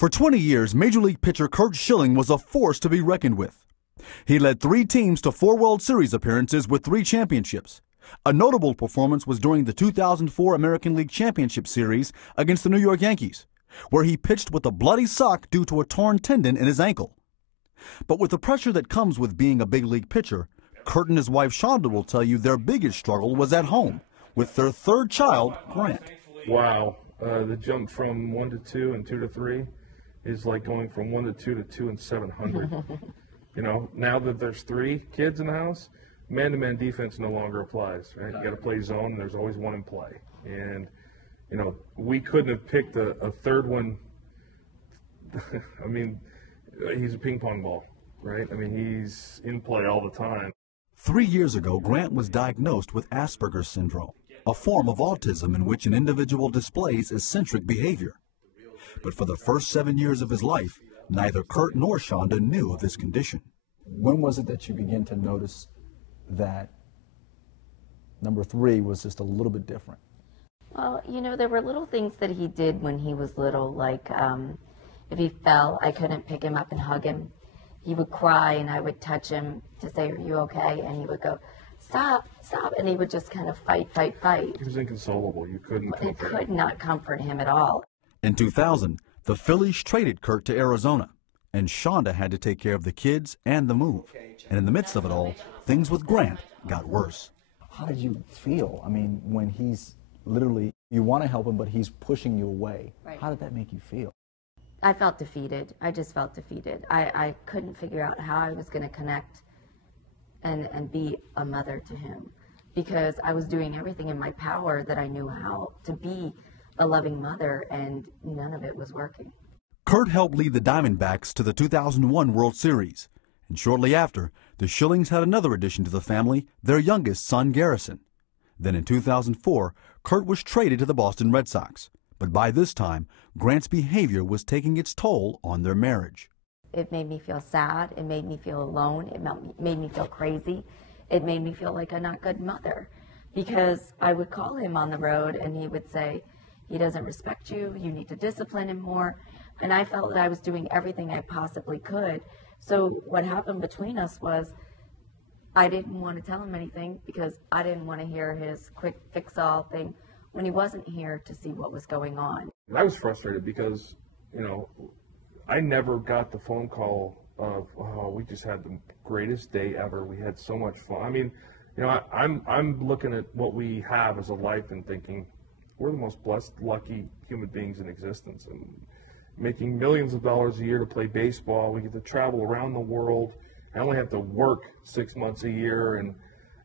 For 20 years, Major League pitcher Curt Schilling was a force to be reckoned with. He led 3 teams to 4 World Series appearances with 3 championships. A notable performance was during the 2004 American League Championship Series against the New York Yankees, where he pitched with a bloody sock due to a torn tendon in his ankle. But with the pressure that comes with being a big league pitcher, Curt and his wife Shonda will tell you their biggest struggle was at home with their 3rd child, Grant. Wow, the jump from 1 to 2 and 2 to 3 is like going from 1 to 2 to 2 and 700. You know, now that there's 3 kids in the house, man-to-man defense no longer applies, right? You got to play zone. There's always one in play. And, you know, we couldn't have picked a 3rd one. I mean, he's a ping pong ball, right? I mean, he's in play all the time. 3 years ago, Grant was diagnosed with Asperger's syndrome, a form of autism in which an individual displays eccentric behavior. But for the first 7 years of his life, neither Curt nor Shonda knew of his condition. When was it that you began to notice that number 3 was just a little bit different? Well, you know, there were little things that he did when he was little, like if he fell, I couldn't pick him up and hug him. He would cry and I would touch him to say, "Are you okay?" And he would go, "Stop, stop," and he would just kind of fight. He was inconsolable. You couldn't comfort him. You could not comfort him at all. In 2000, the Phillies traded Curt to Arizona, and Shonda had to take care of the kids and the move. And in the midst of it all, things with Grant got worse. How did you feel? I mean, when he's literally, you want to help him, but he's pushing you away. Right. How did that make you feel? I felt defeated. I just felt defeated. I couldn't figure out how I was going to connect and be a mother to him, because I was doing everything in my power that I knew how to be a loving mother, and none of it was working. Curt helped lead the Diamondbacks to the 2001 World Series, and shortly after, the Schillings had another addition to the family, their youngest son, Garrison. Then in 2004, Curt was traded to the Boston Red Sox, but by this time, Grant's behavior was taking its toll on their marriage. It made me feel sad, it made me feel alone, it made me feel crazy, it made me feel like a not good mother, because I would call him on the road and he would say, "He doesn't respect you, you need to discipline him more," and I felt that I was doing everything I possibly could. So what happened between us was I didn't want to tell him anything because I didn't want to hear his quick fix-all thing when he wasn't here to see what was going on. I was frustrated because, you know, I never got the phone call of, "Oh, we just had the greatest day ever. We had so much fun." I mean, you know, I'm looking at what we have as a life and thinking, we're the most blessed, lucky human beings in existence, and making millions of dollars a year to play baseball. We get to travel around the world. I only have to work 6 months a year, and,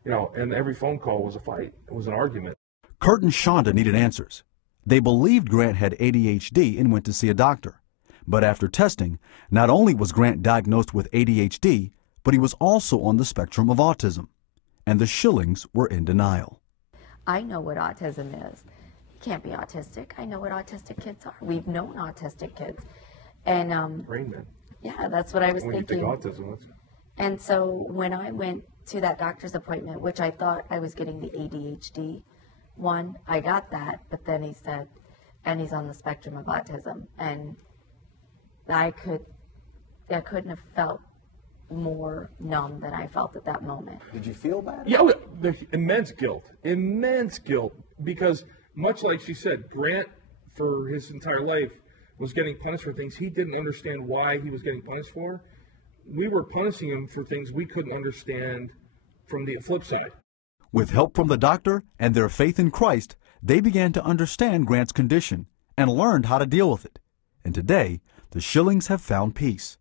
you know, and every phone call was a fight. It was an argument. Curt and Shonda needed answers. They believed Grant had ADHD and went to see a doctor. But after testing, not only was Grant diagnosed with ADHD, but he was also on the spectrum of autism. And the Schillings were in denial. I know what autism is. He can't be autistic. I know what autistic kids are. We've known autistic kids. And Rain Man. yeah, that's what I was When thinking. you think autism, that's... And so when I went to that doctor's appointment, which I thought I was getting the ADHD one, I got that, but then he said, and he's on the spectrum of autism. And I couldn't have felt more numb than I felt at that moment. Did you feel bad? Yeah, the immense guilt, because much like she said, Grant, for his entire life, was getting punished for things he didn't understand why he was getting punished for. We were punishing him for things we couldn't understand from the flip side. With help from the doctor and their faith in Christ, they began to understand Grant's condition and learned how to deal with it. And today, the Schillings have found peace.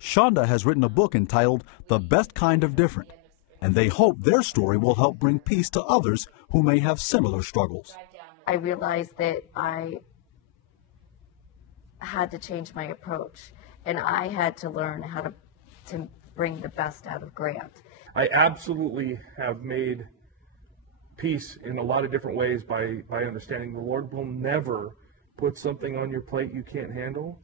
Shonda has written a book entitled The Best Kind of Different, and they hope their story will help bring peace to others who may have similar struggles. I realized that I had to change my approach, and I had to learn how to bring the best out of Grant. I absolutely have made peace in a lot of different ways by understanding the Lord will never put something on your plate you can't handle.